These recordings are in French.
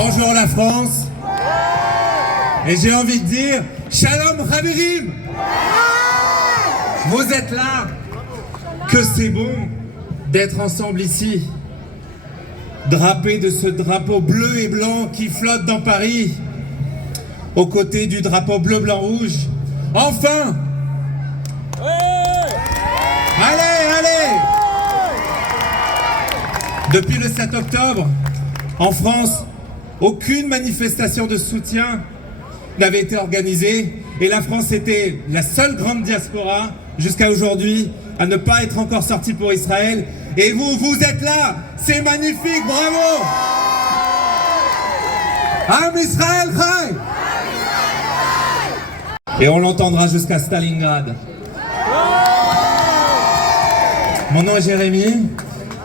Bonjour la France. Et j'ai envie de dire Shalom Chavirim. Vous êtes là, que c'est bon d'être ensemble ici, drapé de ce drapeau bleu et blanc qui flotte dans Paris, aux côtés du drapeau bleu, blanc, rouge. Enfin! Allez! Depuis le 7 octobre, en France, aucune manifestation de soutien n'avait été organisée et la France était la seule grande diaspora jusqu'à aujourd'hui à ne pas être encore sortie pour Israël. Et vous êtes là, c'est magnifique, bravo! Am Israël Chai! Et on l'entendra jusqu'à Stalingrad. Mon nom est Jérémy,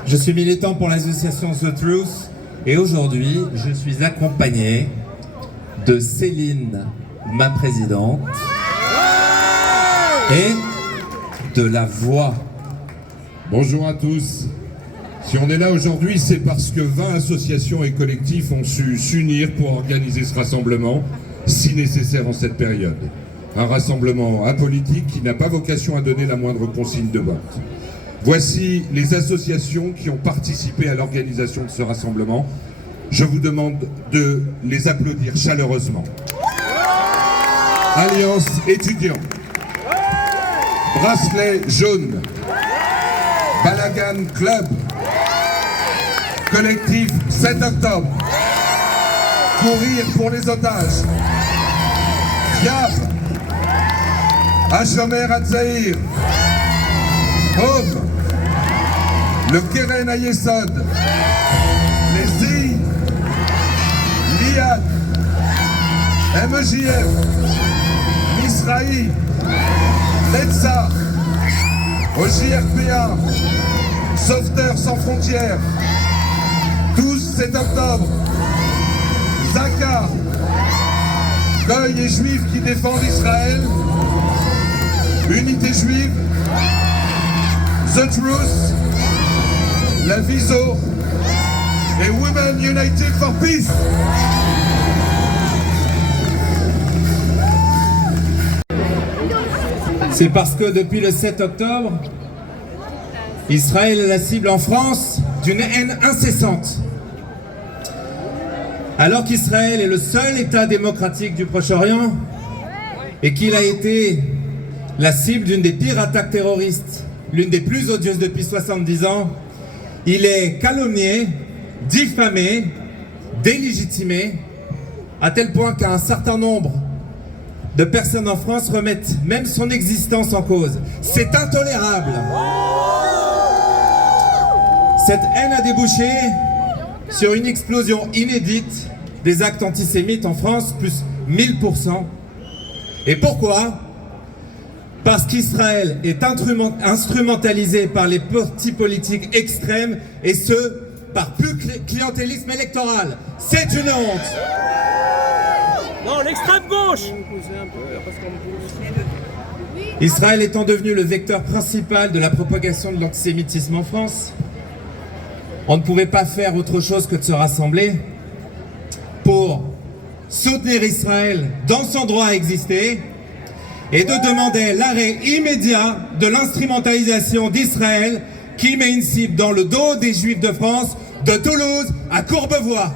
je suis militant pour l'association The Truth et aujourd'hui je suis accompagné de Céline, ma présidente, et de la voix. Bonjour à tous. Si on est là aujourd'hui, c'est parce que 20 associations et collectifs ont su s'unir pour organiser ce rassemblement, si nécessaire en cette période. Un rassemblement apolitique qui n'a pas vocation à donner la moindre consigne de vote. Voici les associations qui ont participé à l'organisation de ce rassemblement. Je vous demande de les applaudir chaleureusement. Alliance étudiants, Bracelet jaune, Balagan Club, Collectif 7 octobre, Courir pour les otages, FIAP, Hachomer Hatzaïr, Home, le Keren Ayesod, les I, l'IAD, MEJF, Misraï, l'ETSA, OJRPA, Sauveteurs sans frontières, tous 7 octobre, Zaka, Goy et Juifs qui défendent Israël, Unité Juive, The Truth, la Viso et Women United for Peace. C'est parce que depuis le 7 octobre, Israël est la cible en France d'une haine incessante. Alors qu'Israël est le seul État démocratique du Proche-Orient et qu'il a été la cible d'une des pires attaques terroristes, l'une des plus odieuses depuis 70 ans, il est calomnié, diffamé, délégitimé, à tel point qu'un certain nombre de personnes en France remettent même son existence en cause. C'est intolérable. Cette haine a débouché sur une explosion inédite des actes antisémites en France, plus 1000%. Et pourquoi ? Parce qu'Israël est instrumentalisé par les partis politiques extrêmes et ce, par pur clientélisme électoral. C'est une honte. Non, l'extrême gauche. Israël étant devenu le vecteur principal de la propagation de l'antisémitisme en France, on ne pouvait pas faire autre chose que de se rassembler pour soutenir Israël dans son droit à exister et de demander l'arrêt immédiat de l'instrumentalisation d'Israël qui met une cible dans le dos des Juifs de France, de Toulouse à Courbevoie.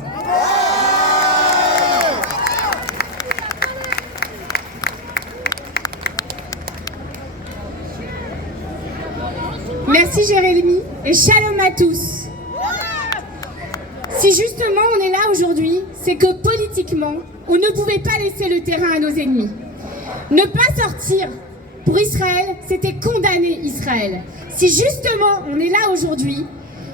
Merci Jérémy et shalom à tous. Si justement on est là aujourd'hui, c'est que politiquement, on ne pouvait pas laisser le terrain à nos ennemis. Ne pas sortir pour Israël, c'était condamner Israël. Si justement on est là aujourd'hui,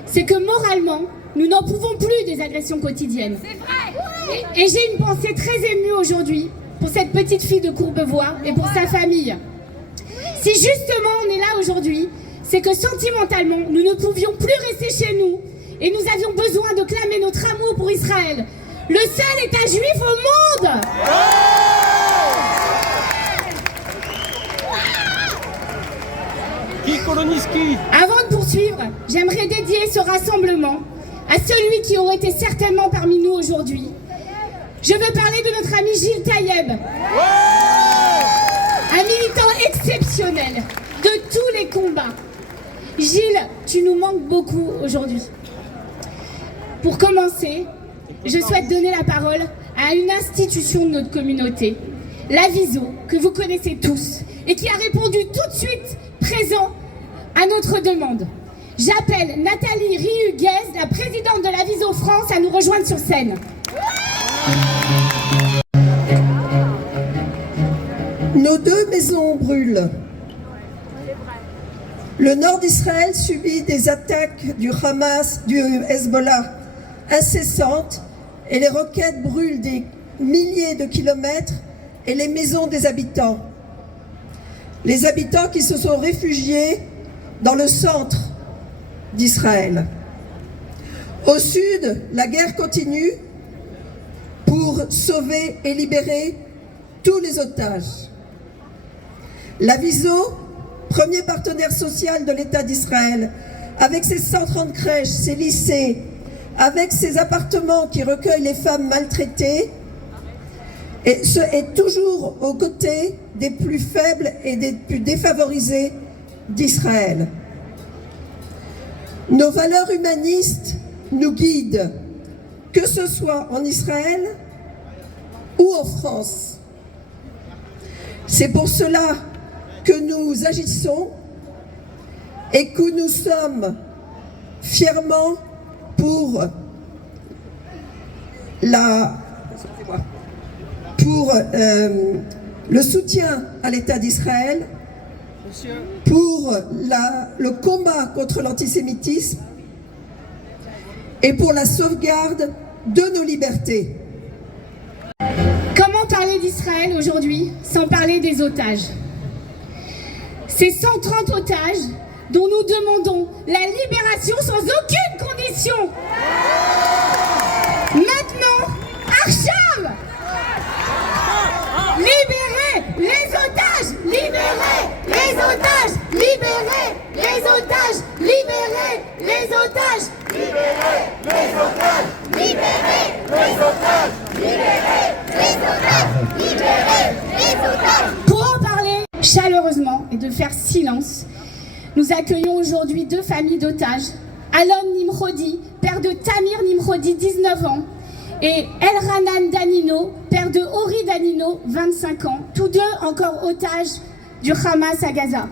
c'est que moralement, nous n'en pouvons plus des agressions quotidiennes. C'est vrai. Et j'ai une pensée très émue aujourd'hui pour cette petite fille de Courbevoie et pour sa famille. Si justement on est là aujourd'hui, c'est que sentimentalement, nous ne pouvions plus rester chez nous et nous avions besoin de clamer notre amour pour Israël, le seul État juif au monde. Qui colonise qui? Avant de poursuivre, j'aimerais dédier ce rassemblement à celui qui aurait été certainement parmi nous aujourd'hui Je veux parler de notre ami Gilles Taïeb, un militant exceptionnel de tous les combats. Gilles, tu nous manques beaucoup aujourd'hui. Pour commencer, je souhaite donner la parole à une institution de notre communauté, l'Aviso, que vous connaissez tous, et qui a répondu tout de suite présent à notre demande. J'appelle Nathalie Rihuguez, la présidente de l'Aviso France, à nous rejoindre sur scène. Nos 2 maisons brûlent. Le nord d'Israël subit des attaques du Hamas, du Hezbollah incessantes, et les roquettes brûlent des milliers de kilomètres et les maisons des habitants. Les habitants qui se sont réfugiés dans le centre d'Israël. Au sud, la guerre continue pour sauver et libérer tous les otages. L'Aviso, premier partenaire social de l'État d'Israël, avec ses 130 crèches, ses lycées, avec ses appartements qui recueillent les femmes maltraitées, est toujours aux côtés des plus faibles et des plus défavorisés d'Israël. Nos valeurs humanistes nous guident, que ce soit en Israël ou en France. C'est pour cela que nous agissons et que nous sommes fièrement pour le soutien à l'État d'Israël, pour le combat contre l'antisémitisme et pour la sauvegarde de nos libertés. Comment parler d'Israël aujourd'hui sans parler des otages? Ces 130 otages dont nous demandons la libération sans aucune condition. Maintenant, Archav! Libérez les otages! Libérez les otages! Libérez les otages! Libérez les otages! Libérez les otages! Libérez les otages! Libérez les otages! Libérez les otages! Pour en parler chaleureusement et de faire silence, nous accueillons aujourd'hui 2 familles d'otages. Alon Nimrodi, père de Tamir Nimrodi, 19 ans, et Elranan Danino, père de Ori Danino, 25 ans, tous 2 encore otages du Hamas à Gaza.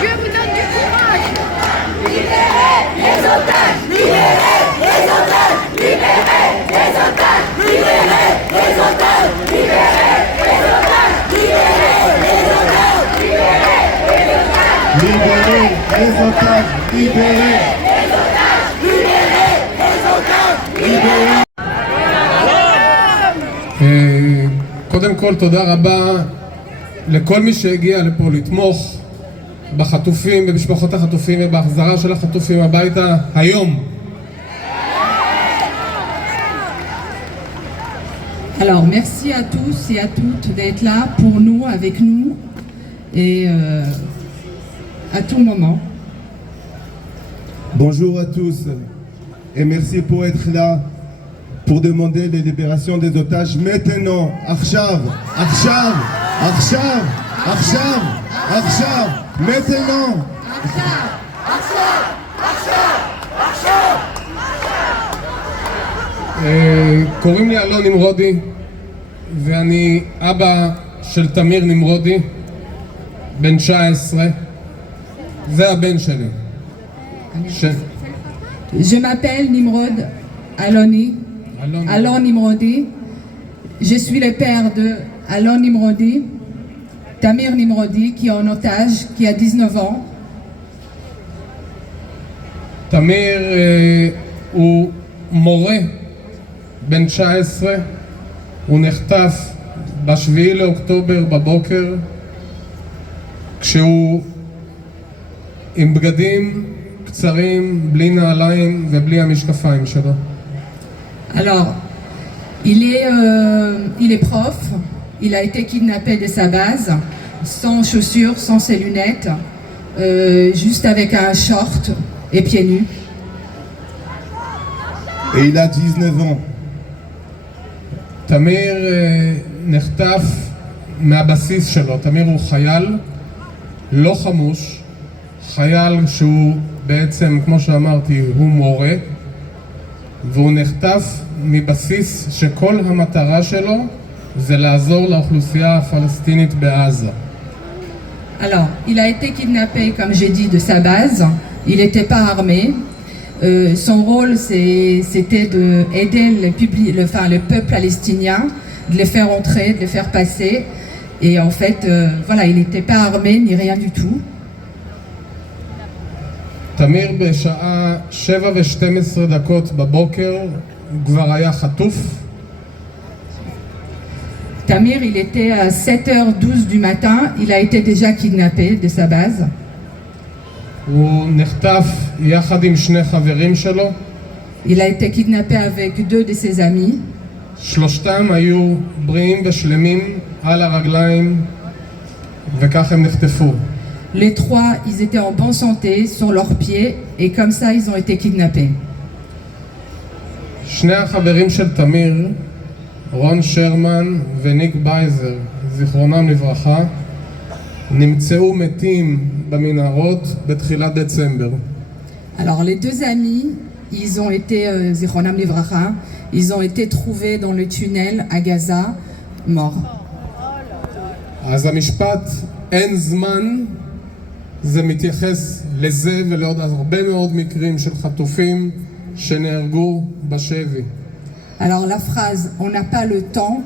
Dieu vous donne du courage. Libérez les otages. Libérez les otages. Libérez les otages. Libérez les otages. Libérez les otages. Libérez les otages. Libérez les otages. Libérez les otages. Libérez les otages. Libérez les otages. Libérez. קודם כל תודה רבה לכל מי שהגיע לפה לתמוך בחטופים, במשפחות החטופים ובהחזרה של החטופים הביתה היום. Alors merci à tous et à toutes d'être là pour nous, avec nous et à tout moment. Bonjour à tous et merci pour être là pour demander la libération des otages maintenant. Archav, Archav, Archav, Archav, Archav, maintenant. קוראים לי אלון נמרודי ואני אבא של תמיר נמרודי, בן 19. זה הבן שלי. Je m'appelle Nimrod Aloni Alon Nimrodi. Je suis le père de Alon Nimrodi, Tamir Nimrodi, qui est en otage, qui a 19 ans. תמיר הוא מורה בן 19, הוא נחטף ב7 לאוקטובר בבוקר כשהוא עם בגדים קצרים, בלי נעליים ובלי המשקפיים שלו. Alors, il est prof, il a été kidnappé de sa base, sans chaussures, sans ses lunettes, juste avec un short et pieds nus. Et il a 19 ans. תמיר נחטף מהבסיס שלו. תמיר הוא חייל לא חמוש, חייל שהוא בעצם, כמו שאמרתי, הוא מורה, והוא נחטף מבסיס שכל המטרה שלו זה לעזור לאוכלוסייה הפלסטינית בעזה. Alors, il a été kidnappé, comme j'ai dit, de sa base. Il n'était pas armé. Son rôle, c'était d'aider le peuple palestinien, de les faire entrer, de les faire passer. Et en fait, voilà, il n'était pas armé ni rien du tout. תמיר בשעה 7:12 בבוקר כבר היה חטוף. Tamir, il était à 7h12 du matin, il a été déjà kidnappé de sa base. הוא נחטף יחד עם שני חברים שלו. Il a été kidnappé avec 2 de ses amis. שלושתם היו בריאים ושלמים על הרגליים, וכך הם נחטפו. Les 3, ils étaient en bonne santé, sur leurs pieds, et comme ça, ils ont été kidnappés. שני החברים של תמיר, רון שרמן וניק בייזר, זיכרונם לברכה, נמצאו מתים במנהרות בתחילת דצמבר. Alors les 2 amis, ils ont été, Zichronam Livracha, ils ont été trouvés dans le tunnel à Gaza, morts. אז המשפט אין זמן, זה מתייחס לזה ולעוד הרבה מאוד מקרים של חטופים שנהרגו בשבי. Alors la phrase « on n'a pas le temps »,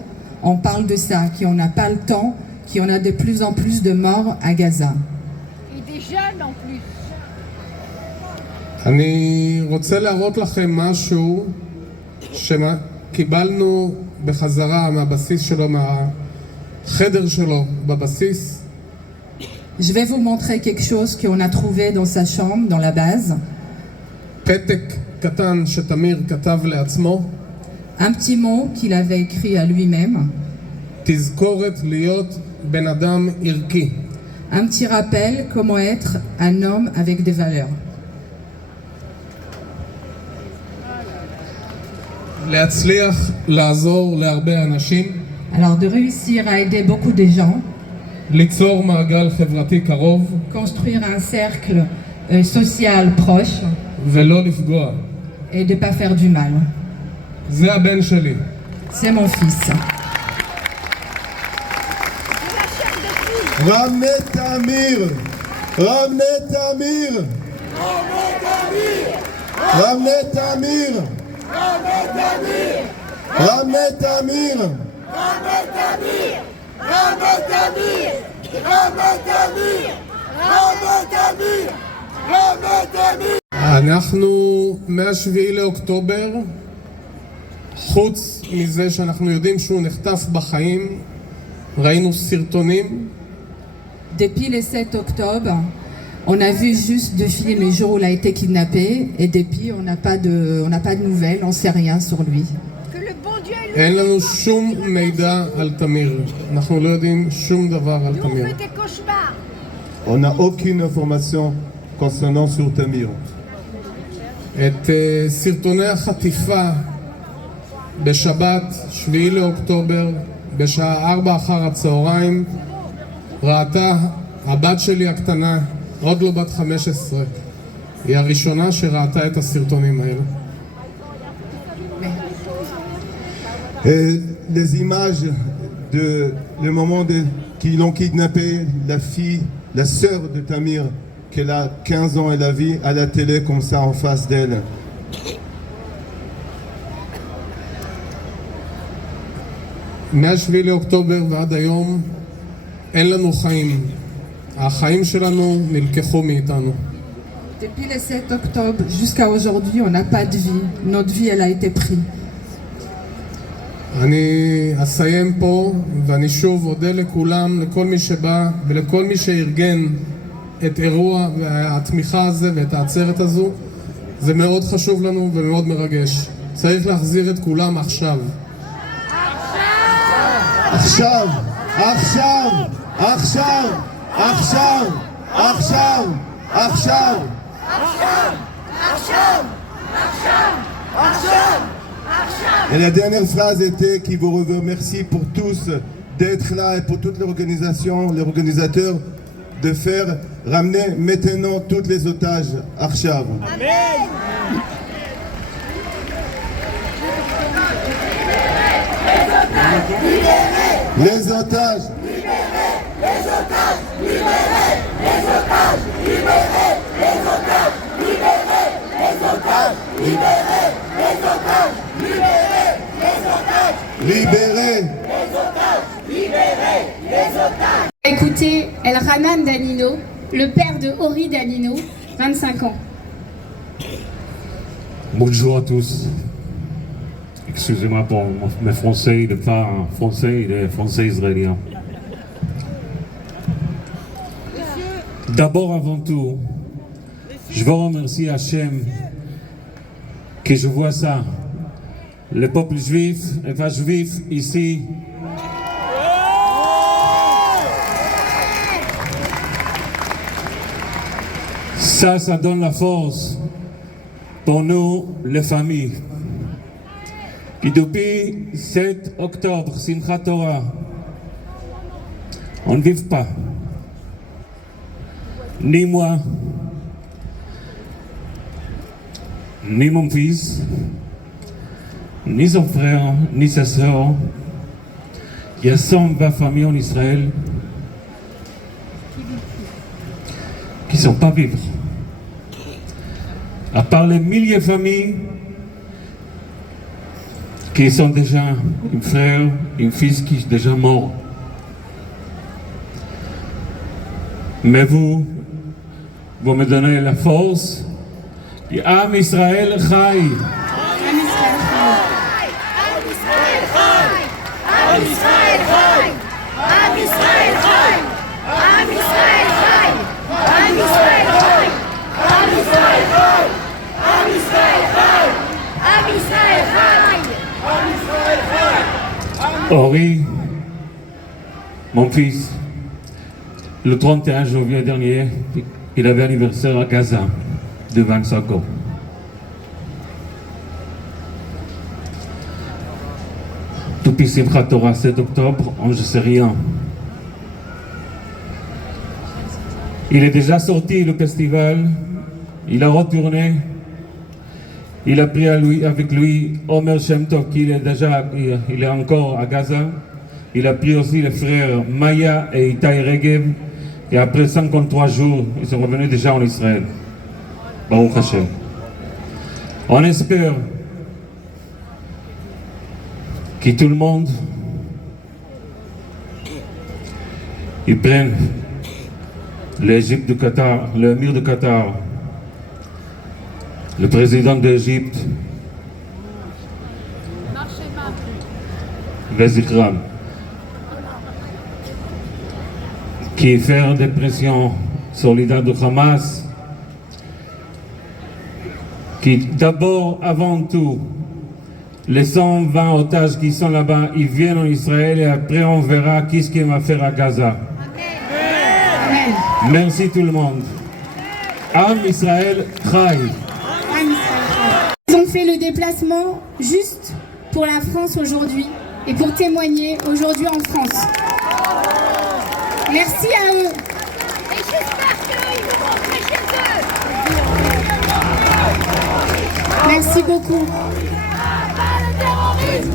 on parle de ça, qu'on n'a pas le temps, qu'il y en a de plus en plus de morts à Gaza. Et des jeunes en plus. אני רוצה להראות לכם משהו שקיבלנו בחזרה מהבסיס שלו, מהחדר שלו בבסיס. Je vais vous montrer quelque chose qu'on a trouvé dans sa chambre, dans la base. פתק קטן שתמיר כתב לעצמו. Un petit mot qu'il avait écrit à lui-même. תזכורת להיות בן אדם ערכי. Un petit rappel comment être un homme avec des valeurs. להצליח לעזור להרבה אנשים. Alors de réussir à aider beaucoup de gens. ליצור מעגל חברתי קרוב. Construire un cercle social proche. ולא לפגוע. Et de ne pas faire du mal. זה הבן שלי. C'est mon fils. Ramenez Tamir! Ramenez Tamir! Ramenez Tamir! Ramenez Tamir! אנחנו מה-7 לאוקטובר, חוץ מזה שאנחנו יודעים שהוא נחטף בחיים, ראינו סרטונים. Depuis le 7 octobre, on a vu juste 2 films les jours où il a été kidnappé, et depuis on n'a pas de nouvelles, on ne sait rien sur lui. Que le bon Dieu אין לנו שום מידע על תמיר. אנחנו לא יודעים שום דבר על nous תמיר. fait des cauchemars. On n'a aucune information concernant sur Tamir. את סרטוני החטיפה בשבת, 7 לאוקטובר, בשעה 4 אחר הצהריים, ראתה הבת שלי הקטנה, עוד לא בת 15. היא הראשונה שראתה את הסרטונים האלה. Les images de le moment qu'ils l'ont kidnappé, la fille, la sœur de Tamir, qu'elle a 15 ans, elle a vu à la télé comme ça en face d'elle. מ-7 לאוקטובר ועד היום אין לנו חיים. החיים שלנו נלקחו מאיתנו. Depuis le 7 octobre jusqu'à aujourd'hui, on n'a pas de vie. Notre vie, elle a été prise. אני אסיים פה, ואני שוב אודה לכולם, לכל מי שבא ולכל מי שארגן את אירוע התמיכה הזה ואת העצרת הזו. זה מאוד חשוב לנו ומאוד מרגש. צריך להחזיר את כולם עכשיו. עכשיו! עכשיו! עכשיו! עכשיו! עכשיו! עכשיו! Et la dernière phrase était qui vous remercie pour tous d'être là et pour toutes les organisations, les organisateurs, de faire ramener maintenant tous les otages Arshav. Amen. Les otages. Libérez. Écoutez Elhanan Danilo, le père de Ori Danilo, 25 ans. Bonjour à tous. Excusez-moi pour mes français, il n'est pas français, il est français israélien. D'abord, avant tout, je veux remercier Hachem que je vois ça. Le peuple juif et pas juif ici. Ça donne la force pour nous, les familles. Et depuis 7 octobre, Simchat Torah, on ne vit pas. Ni moi, ni mon fils, ni son frère, ni sa sœur. Il y a 120 familles en Israël qui ne sont pas vivres. À part les milliers de familles qui sont déjà un frère, un fils qui est déjà mort. Mais vous me donnez la force. Et Am Israël Chai. Ori, mon fils, le 31 janvier dernier, il avait anniversaire à Gaza, de 25 ans. Depuis Simchat Torah, 7 octobre, on ne sait rien. Il est déjà sorti du festival, il a retourné, il a pris avec lui Omer Shem Tov, qui il est encore à Gaza. Il a pris aussi les frères Maya et Itai Regev. Et après 53 jours, ils sont revenus déjà en Israël. Baruch Hashem. On espère que tout le monde ils prennent l'Égypte du Qatar, l'émir du Qatar, le président d'Égypte, Vezikram, qui fait des pressions solidaires du Hamas, qui d'abord, avant tout, les 120 otages qui sont là-bas, ils viennent en Israël et après on verra qui ce qu'il va faire à Gaza. Amen. Merci tout le monde. Am Israël Chai. Ils ont fait le déplacement juste pour la France aujourd'hui et pour témoigner aujourd'hui en France. Merci à eux. Et j'espère qu'ils vont rentrer chez eux. Merci beaucoup.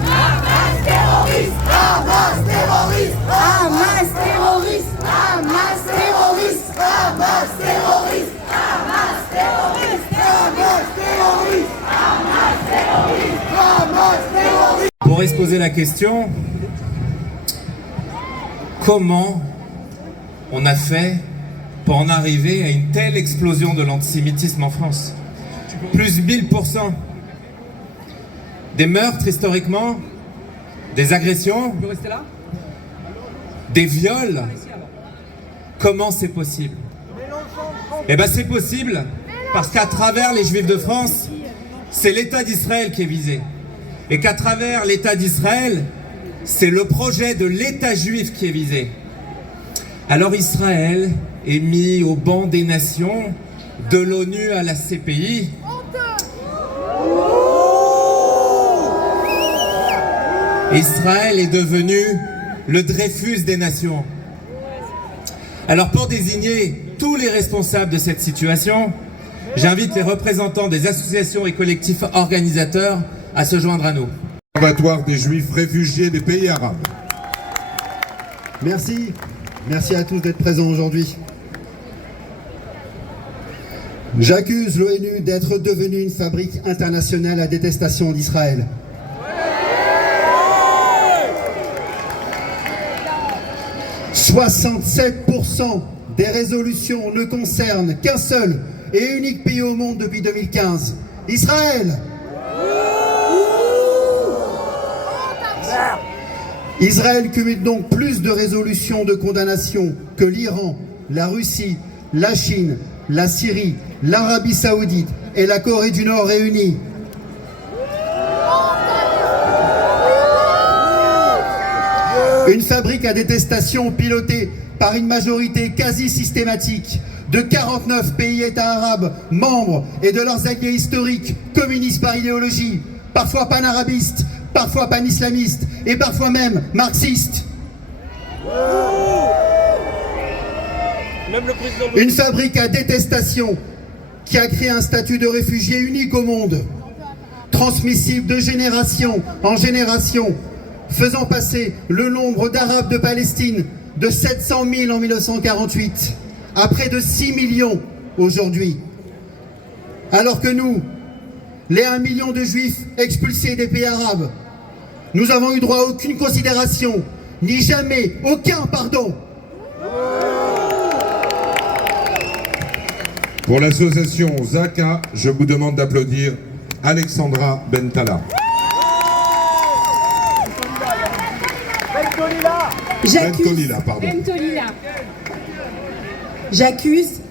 Hamas terroriste, Hamas terroriste, Hamas terroriste, Hamas terroriste, Hamas terroriste, Hamas terroriste, Hamas terroriste, Hamas terroriste, Hamas terroriste, Hamas terroriste. On pourrait se poser la question, comment on a fait pour en arriver à une telle explosion de l'antisémitisme en France. Plus 1000%. Des meurtres historiquement, des agressions, des viols. Comment c'est possible? Eh bien c'est possible parce qu'à travers les Juifs de France, c'est l'État d'Israël qui est visé. Et qu'à travers l'État d'Israël, c'est le projet de l'État juif qui est visé. Alors Israël est mis au banc des nations, de l'ONU à la CPI. Israël est devenu le Dreyfus des nations. Alors pour désigner tous les responsables de cette situation, j'invite les représentants des associations et collectifs organisateurs à se joindre à nous. L'Observatoire des Juifs réfugiés des pays arabes. Merci. Merci à tous d'être présents aujourd'hui. J'accuse l'ONU d'être devenue une fabrique internationale à détestation d'Israël. « 67% des résolutions ne concernent qu'un seul et unique pays au monde depuis 2015, Israël. Israël cumule donc plus de résolutions de condamnation que l'Iran, la Russie, la Chine, la Syrie, l'Arabie Saoudite et la Corée du Nord réunis. Une fabrique à détestation pilotée par une majorité quasi systématique de 49 pays États arabes membres et de leurs alliés historiques, communistes par idéologie, parfois panarabistes, parfois pan-islamistes et parfois même marxistes. Une fabrique à détestation qui a créé un statut de réfugié unique au monde, transmissible de génération en génération, faisant passer le nombre d'Arabes de Palestine de 700 000 en 1948 à près de 6 millions aujourd'hui. Alors que nous, les 1 million de Juifs expulsés des pays arabes, nous avons eu droit à aucune considération, ni jamais aucun pardon. Pour l'association Zaka, je vous demande d'applaudir Alexandra Bentala. J'accuse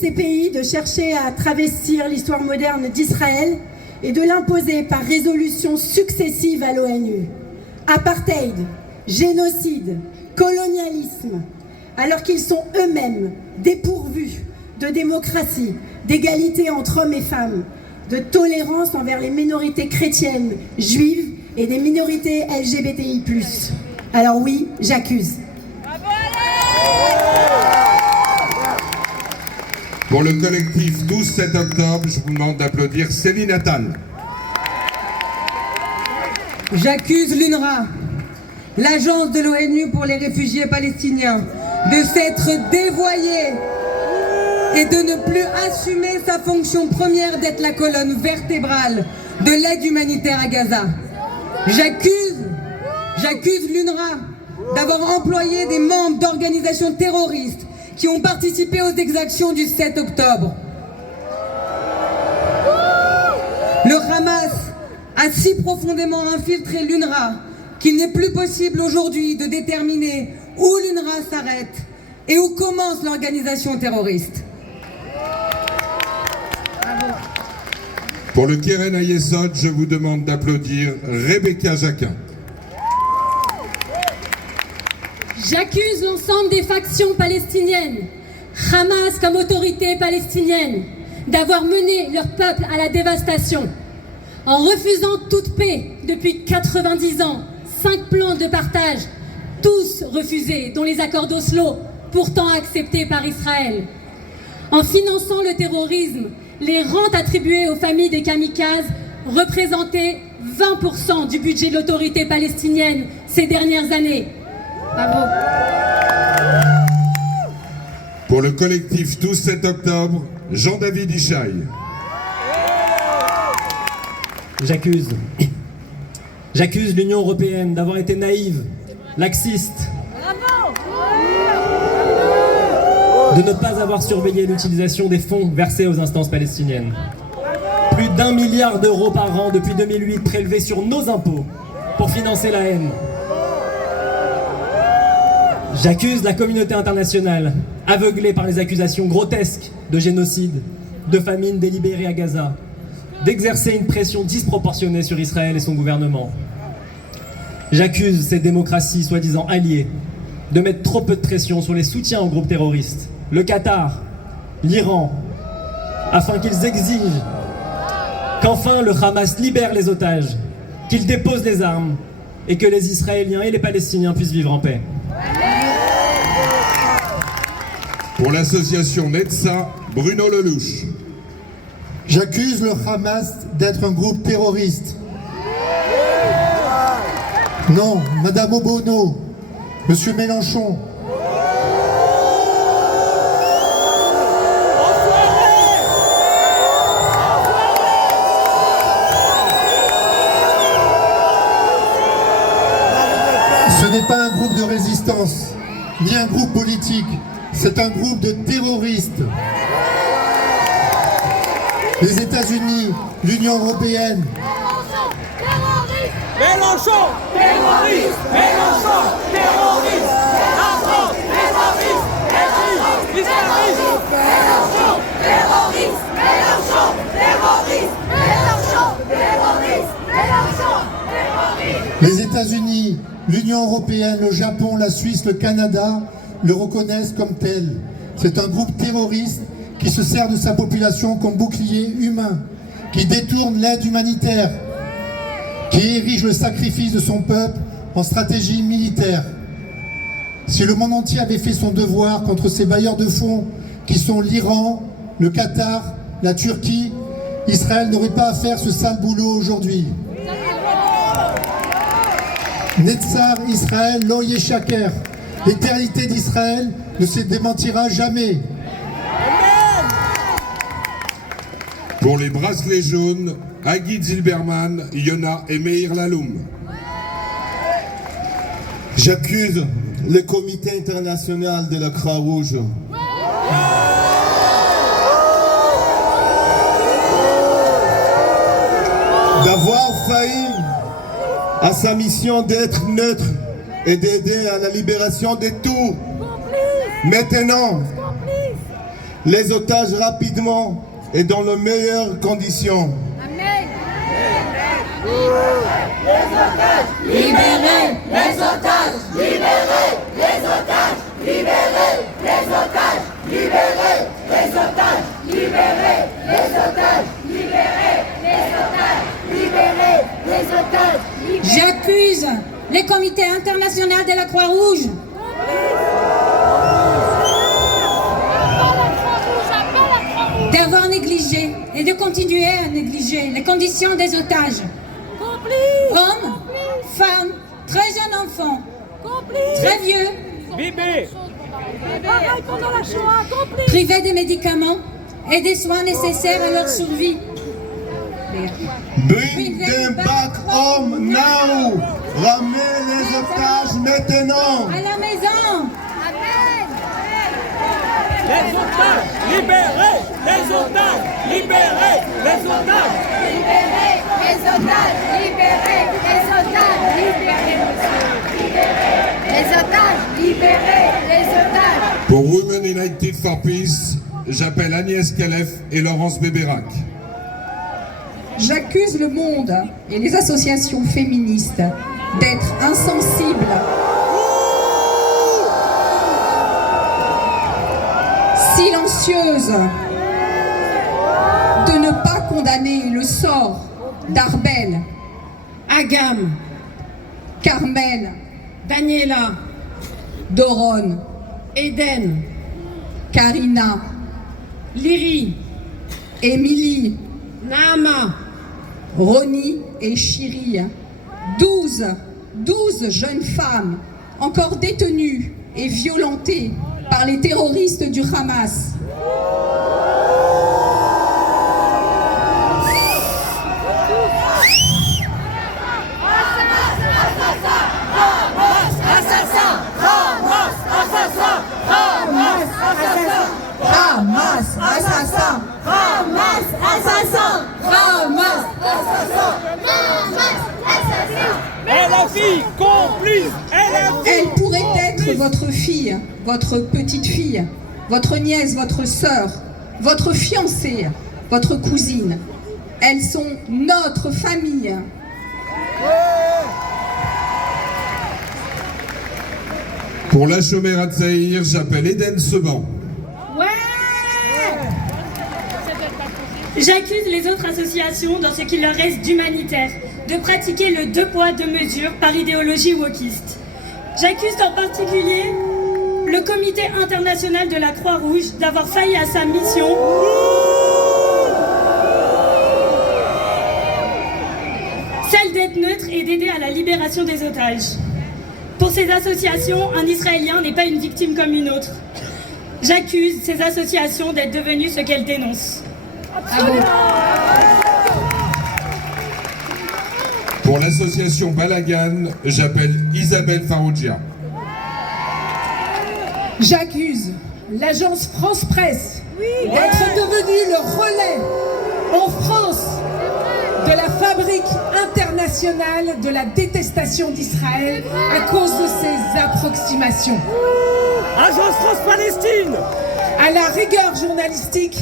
ces pays de chercher à travestir l'histoire moderne d'Israël et de l'imposer par résolutions successives à l'ONU. Apartheid, génocide, colonialisme, alors qu'ils sont eux-mêmes dépourvus de démocratie, d'égalité entre hommes et femmes, de tolérance envers les minorités chrétiennes, juives et des minorités LGBTI+. Alors oui, j'accuse. Pour le collectif 12-7 octobre, je vous demande d'applaudir Céline Attal. J'accuse l'UNRWA, l'agence de l'ONU pour les réfugiés palestiniens, de s'être dévoyée et de ne plus assumer sa fonction première d'être la colonne vertébrale de l'aide humanitaire à Gaza. J'accuse l'UNRWA d'avoir employé des membres d'organisations terroristes qui ont participé aux exactions du 7 octobre. Le Hamas a si profondément infiltré l'UNRWA qu'il n'est plus possible aujourd'hui de déterminer où l'UNRWA s'arrête et où commence l'organisation terroriste. Pour le Keren Hayesod, je vous demande d'applaudir Rebecca Jacquin. J'accuse l'ensemble des factions palestiniennes, Hamas comme autorité palestinienne, d'avoir mené leur peuple à la dévastation. En refusant toute paix depuis 90 ans, 5 plans de partage, tous refusés, dont les accords d'Oslo, pourtant acceptés par Israël. En finançant le terrorisme, les rentes attribuées aux familles des kamikazes représentaient 20% du budget de l'autorité palestinienne ces dernières années. Bravo. Pour le collectif 12-7 octobre, Jean-David Ishaï. J'accuse l'Union européenne d'avoir été naïve, laxiste de ne pas avoir surveillé l'utilisation des fonds versés aux instances palestiniennes. Plus d'1 milliard d'euros par an depuis 2008 prélevés sur nos impôts pour financer la haine. J'accuse la communauté internationale, aveuglée par les accusations grotesques de génocide, de famine délibérée à Gaza, d'exercer une pression disproportionnée sur Israël et son gouvernement. J'accuse ces démocraties soi-disant alliées de mettre trop peu de pression sur les soutiens aux groupes terroristes, le Qatar, l'Iran, afin qu'ils exigent qu'enfin le Hamas libère les otages, qu'il dépose les armes et que les Israéliens et les Palestiniens puissent vivre en paix. Pour l'association Netza, Bruno Lelouch. J'accuse le Hamas d'être un groupe terroriste. Non, Madame Obono, Monsieur Mélenchon. Ce n'est pas un groupe de résistance, ni un groupe politique, c'est un groupe de terroristes. Les États-Unis, l'Union européenne. Mélenchon, terroriste, Mélenchon, terroriste, la France, terroriste, terroriste, Mélenchon, terroriste, Mélenchon, terroriste, Mélenchon, terroriste, Mélenchon, terroriste. Les États-Unis, l'Union européenne, le Japon, la Suisse, le Canada le reconnaissent comme tel. C'est un groupe terroriste qui se sert de sa population comme bouclier humain, qui détourne l'aide humanitaire, qui érige le sacrifice de son peuple en stratégie militaire. Si le monde entier avait fait son devoir contre ces bailleurs de fonds qui sont l'Iran, le Qatar, la Turquie, Israël n'aurait pas à faire ce sale boulot aujourd'hui. Netzar Israël lo yeshaker. L'éternité d'Israël ne se démentira jamais. Pour les bracelets jaunes, Hagid Zilberman, Yona et Meir Laloum. J'accuse le comité international de la Croix-Rouge d'avoir failli à sa mission d'être neutre et d'aider à la libération de tout. Maintenant, les otages rapidement et dans les meilleures conditions. Amen. Les otages, libérez les otages, libérez les otages, libérez les otages, libérez les otages, libérez les otages, libérez les otages, libérez les otages. J'accuse les comités internationaux de la Croix-Rouge d'avoir négligé et de continuer à négliger les conditions des otages. Hommes, femmes, très jeunes enfants, très vieux, privés des médicaments et des soins nécessaires à leur survie. Bring them back home now. Ramenez les otages maintenant. À la maison. Les otages, libérez les otages, libérez les otages, libérez les otages, libérez les otages, libérez les otages, libérez les otages. Pour Women United for Peace, j'appelle Agnès Calef et Laurence Bébérac. J'accuse le monde et les associations féministes d'être insensibles, silencieuses, de ne pas condamner le sort d'Arbel, Agam, Carmel, Daniela, Doron, Eden, Karina, Lyri, Émilie, Naama, Roni et Chiri, 12 jeunes femmes encore détenues et violentées par les terroristes du Hamas. Assassin, Hamas, assassin, Hamas, assassin. LFI, complice, LFI. Elle pourrait être votre fille, votre petite fille, votre nièce, votre sœur, votre fiancée, votre cousine. Elles sont notre famille. Pour la Shomerat Tzahir, j'appelle Eden Seban. J'accuse les autres associations, dans ce qu'il leur reste d'humanitaire, de pratiquer le 2 poids 2 mesures par idéologie wokiste. J'accuse en particulier le Comité international de la Croix-Rouge d'avoir failli à sa mission celle d'être neutre et d'aider à la libération des otages. Pour ces associations, un Israélien n'est pas une victime comme une autre. J'accuse ces associations d'être devenues ce qu'elles dénoncent. Pour l'association Balagan, j'appelle Isabelle Farougia. J'accuse l'agence France Presse d'être devenue le relais en France de la fabrique internationale de la détestation d'Israël à cause de ses approximations. Agence France-Palestine. À la rigueur journalistique,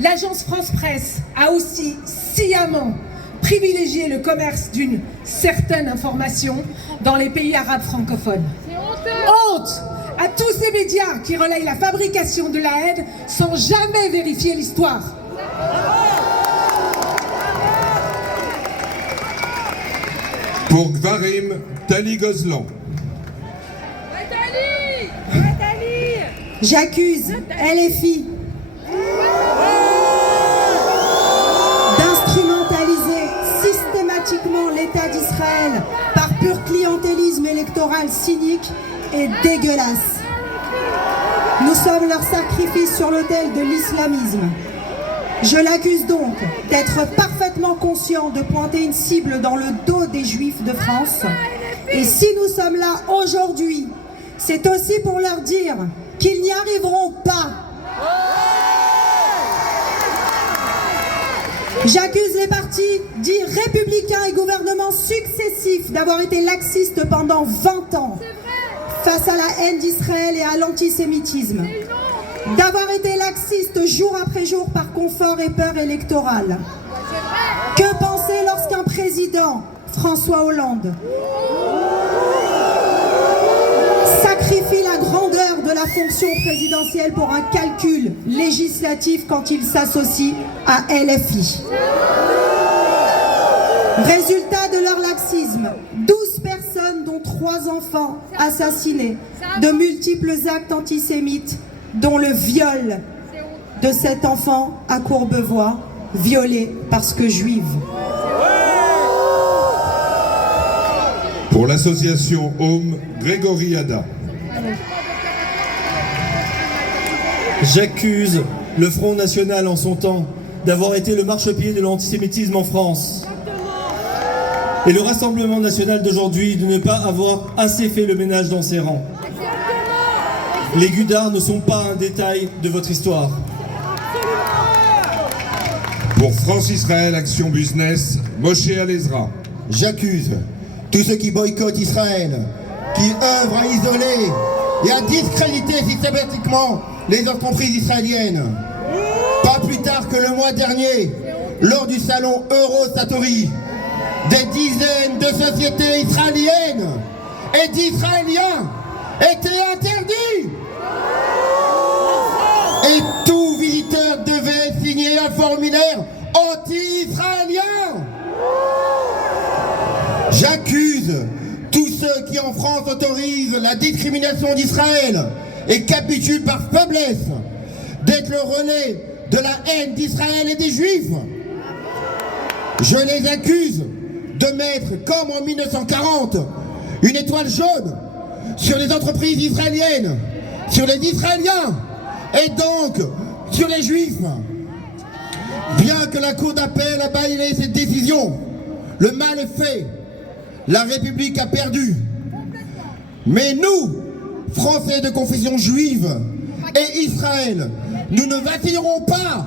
l'agence France Presse a aussi sciemment privilégié le commerce d'une certaine information dans les pays arabes francophones. Honte à tous ces médias qui relayent la fabrication de la haine sans jamais vérifier l'histoire. Pour Gvarim, Tali Gozlan. J'accuse LFI d'instrumentaliser systématiquement l'État d'Israël par pur clientélisme électoral cynique et dégueulasse. Nous sommes leur sacrifice sur l'autel de l'islamisme. Je l'accuse donc d'être parfaitement conscient de pointer une cible dans le dos des Juifs de France. Et si nous sommes là aujourd'hui, c'est aussi pour leur dire qu'ils n'y arriveront pas. J'accuse les partis dits républicains et gouvernements successifs d'avoir été laxistes pendant 20 ans face à la haine d'Israël et à l'antisémitisme. D'avoir été laxistes jour après jour par confort et peur électorale. Que penser lorsqu'un président, François Hollande, sacrifie la grandeur de la fonction présidentielle pour un calcul législatif quand il s'associe à LFI. Résultat de leur laxisme, 12 personnes dont 3 enfants assassinés, de multiples actes antisémites, dont le viol de cet enfant à Courbevoie, violée parce que juive. Pour l'association Home, Grégory Ada. J'accuse le Front National en son temps d'avoir été le marchepied de l'antisémitisme en France. Et le Rassemblement National d'aujourd'hui de ne pas avoir assez fait le ménage dans ses rangs. Les Gudards ne sont pas un détail de votre histoire. Pour France-Israël Action Business, Moshe Alezra. J'accuse tous ceux qui boycottent Israël, qui œuvrent à isoler et à discréditer systématiquement les entreprises israéliennes. Pas plus tard que le mois dernier, lors du salon Eurosatori, des dizaines de sociétés israéliennes et d'Israéliens étaient interdits. Et tout visiteur devait signer un formulaire anti-israélien. J'accuse tous ceux qui en France autorisent la discrimination d'Israël et capitulent par faiblesse d'être le relais de la haine d'Israël et des Juifs. Je les accuse de mettre, comme en 1940, une étoile jaune sur les entreprises israéliennes, sur les Israéliens et donc sur les Juifs. Bien que la Cour d'appel a balayé cette décision, le mal est fait. La République a perdu. Mais nous, Français de confession juive et Israël, nous ne vacillerons pas.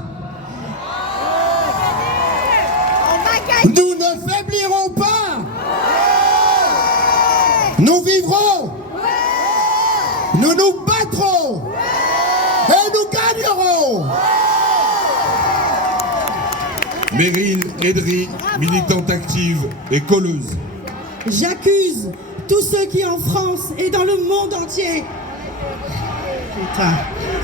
Nous ne faiblirons pas. Nous vivrons. Nous nous battrons. Et nous gagnerons. Mérine Edry, militante active et colleuse. J'accuse tous ceux qui en France et dans le monde entier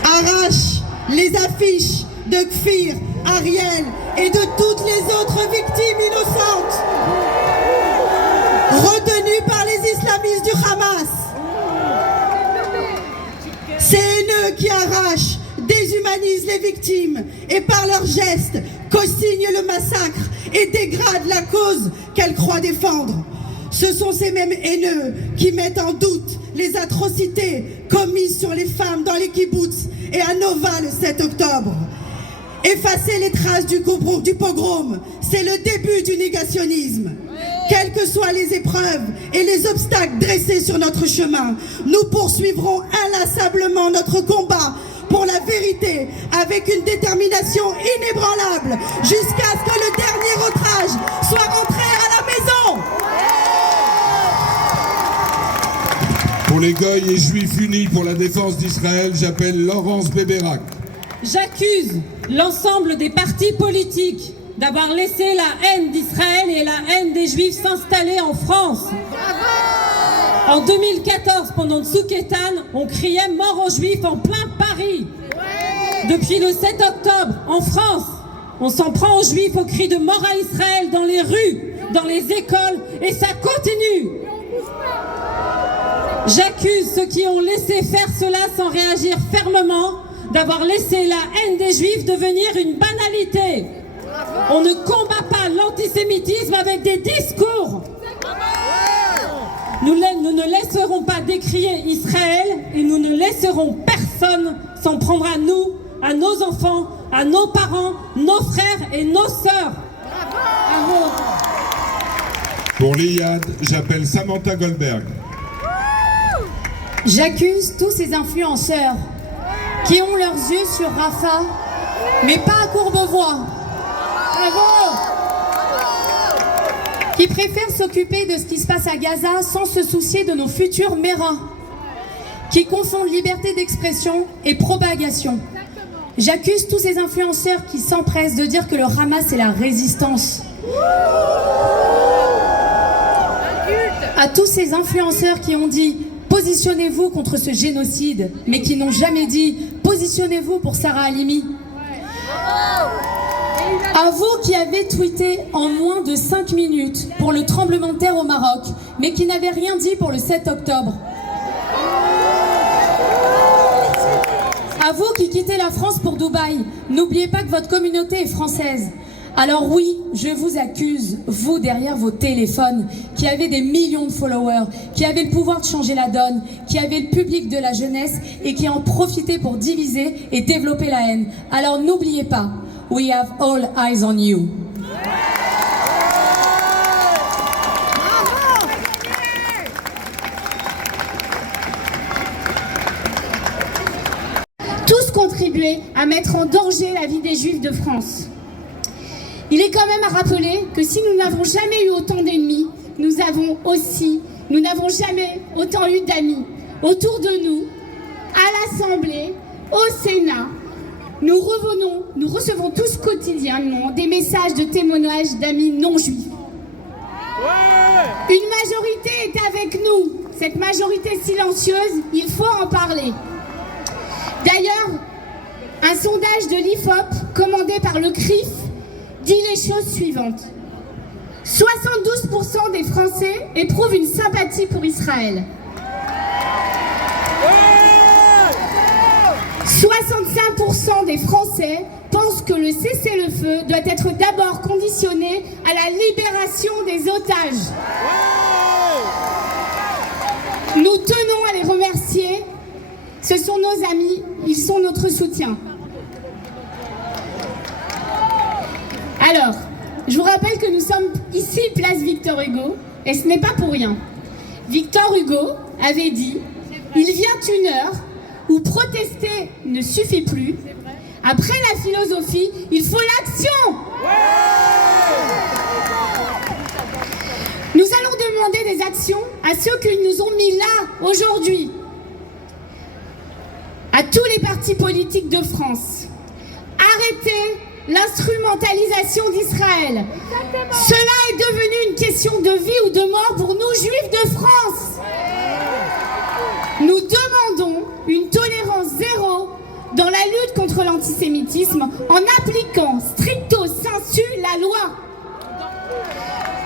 arrachent les affiches de Kfir, Ariel et de toutes les autres victimes innocentes retenues par les islamistes du Hamas. Ces haineux qui arrachent, déshumanisent les victimes et par leurs gestes co-signent le massacre et dégradent la cause qu'elles croient défendre. Ce sont ces mêmes haineux qui mettent en doute les atrocités commises sur les femmes dans les kibboutz et à Nova le 7 octobre. Effacer les traces du pogrom, c'est le début du négationnisme. Quelles que soient les épreuves et les obstacles dressés sur notre chemin, nous poursuivrons inlassablement notre combat pour la vérité avec une détermination inébranlable jusqu'à ce que le dernier otage soit rentré à la maison. Pour les Goïs et Juifs unis pour la défense d'Israël, j'appelle Laurence Bébérac. J'accuse l'ensemble des partis politiques d'avoir laissé la haine d'Israël et la haine des Juifs s'installer en France. En 2014, pendant Tzuk Eitan, on criait « Mort aux Juifs » en plein Paris. Depuis le 7 octobre, en France, on s'en prend aux Juifs au cri de « Mort à Israël » dans les rues, dans les écoles, et ça continue. J'accuse ceux qui ont laissé faire cela sans réagir fermement d'avoir laissé la haine des Juifs devenir une banalité. On ne combat pas l'antisémitisme avec des discours. Nous ne laisserons pas décrier Israël et nous ne laisserons personne s'en prendre à nous, à nos enfants, à nos parents, nos frères et nos sœurs. Pour l'Iyad, j'appelle Samantha Goldberg. J'accuse tous ces influenceurs qui ont leurs yeux sur Rafah, mais pas à Courbevoie. Bravo! Qui préfèrent s'occuper de ce qui se passe à Gaza sans se soucier de nos futurs mérins. Qui confondent liberté d'expression et propagation. J'accuse tous ces influenceurs qui s'empressent de dire que le Hamas est la résistance. À tous ces influenceurs qui ont dit « Positionnez-vous contre ce génocide », mais qui n'ont jamais dit « Positionnez-vous pour Sarah Halimi ». À vous qui avez tweeté en moins de 5 minutes pour le tremblement de terre au Maroc, mais qui n'avez rien dit pour le 7 octobre. À vous qui quittez la France pour Dubaï, n'oubliez pas que votre communauté est française. Alors oui, je vous accuse, vous derrière vos téléphones, qui avez des millions de followers, qui avez le pouvoir de changer la donne, qui avez le public de la jeunesse et qui en profitez pour diviser et développer la haine. Alors n'oubliez pas, we have all eyes on you. Tous contribuer à mettre en danger la vie des Juifs de France. Il est quand même à rappeler que si nous n'avons jamais eu autant d'ennemis, nous n'avons jamais autant eu d'amis. Autour de nous, à l'Assemblée, au Sénat, nous recevons tous quotidiennement des messages de témoignages d'amis non juifs. Une majorité est avec nous. Cette majorité silencieuse, il faut en parler. D'ailleurs, un sondage de l'IFOP commandé par le CRIF dit les choses suivantes. 72% des Français éprouvent une sympathie pour Israël. 65% des Français pensent que le cessez-le-feu doit être d'abord conditionné à la libération des otages. Nous tenons à les remercier. Ce sont nos amis, ils sont notre soutien. Alors, je vous rappelle que nous sommes ici, place Victor Hugo, et ce n'est pas pour rien. Victor Hugo avait dit « Il vient une heure où protester ne suffit plus. Après la philosophie, il faut l'action !» Nous allons demander des actions à ceux qui nous ont mis là aujourd'hui, à tous les partis politiques de France. Arrêtez l'instrumentalisation d'Israël. Cela est devenu une question de vie ou de mort pour nous, Juifs de France. Nous demandons une tolérance zéro dans la lutte contre l'antisémitisme en appliquant stricto sensu la loi.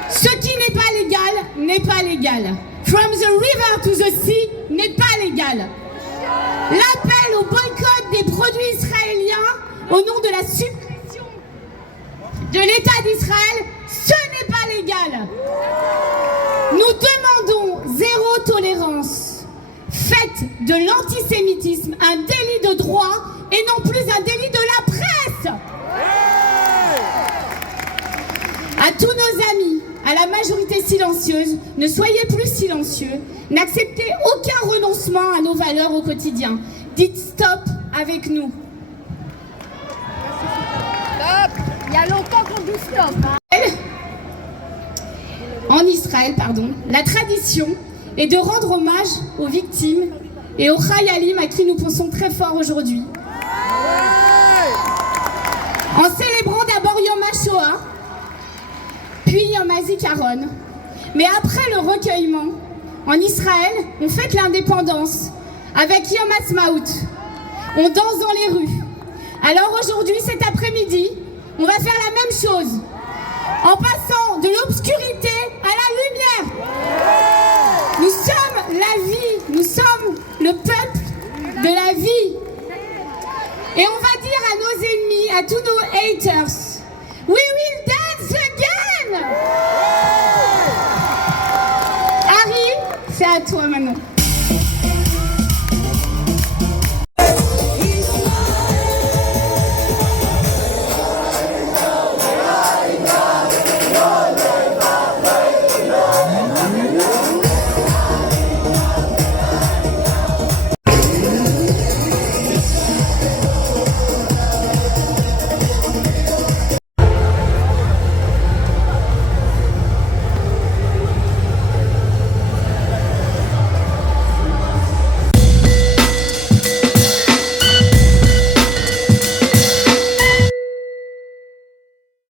Ce qui n'est pas légal n'est pas légal. From the river to the sea n'est pas légal. L'appel au boycott des produits israéliens au nom de la suppression de l'État d'Israël, ce n'est pas légal. Nous demandons zéro tolérance. Faites de l'antisémitisme un délit de droit et non plus un délit de la presse. À tous nos amis, à la majorité silencieuse, ne soyez plus silencieux, n'acceptez aucun renoncement à nos valeurs au quotidien. Dites stop avec nous. Stop. Il y a longtemps qu'on dit stop. En Israël, la tradition est de rendre hommage aux victimes et aux Chayalim à qui nous pensons très fort aujourd'hui. En célébrant d'abord Yom HaShoah, puis Yom HaZikaron. Mais après le recueillement, en Israël, on fête l'indépendance avec Yom HaAtzmaut. On danse dans les rues. Alors aujourd'hui, cet après-midi, on va faire la même chose, en passant de l'obscurité à la lumière. Nous sommes la vie, nous sommes le peuple de la vie. Et on va dire à nos ennemis, à tous nos haters,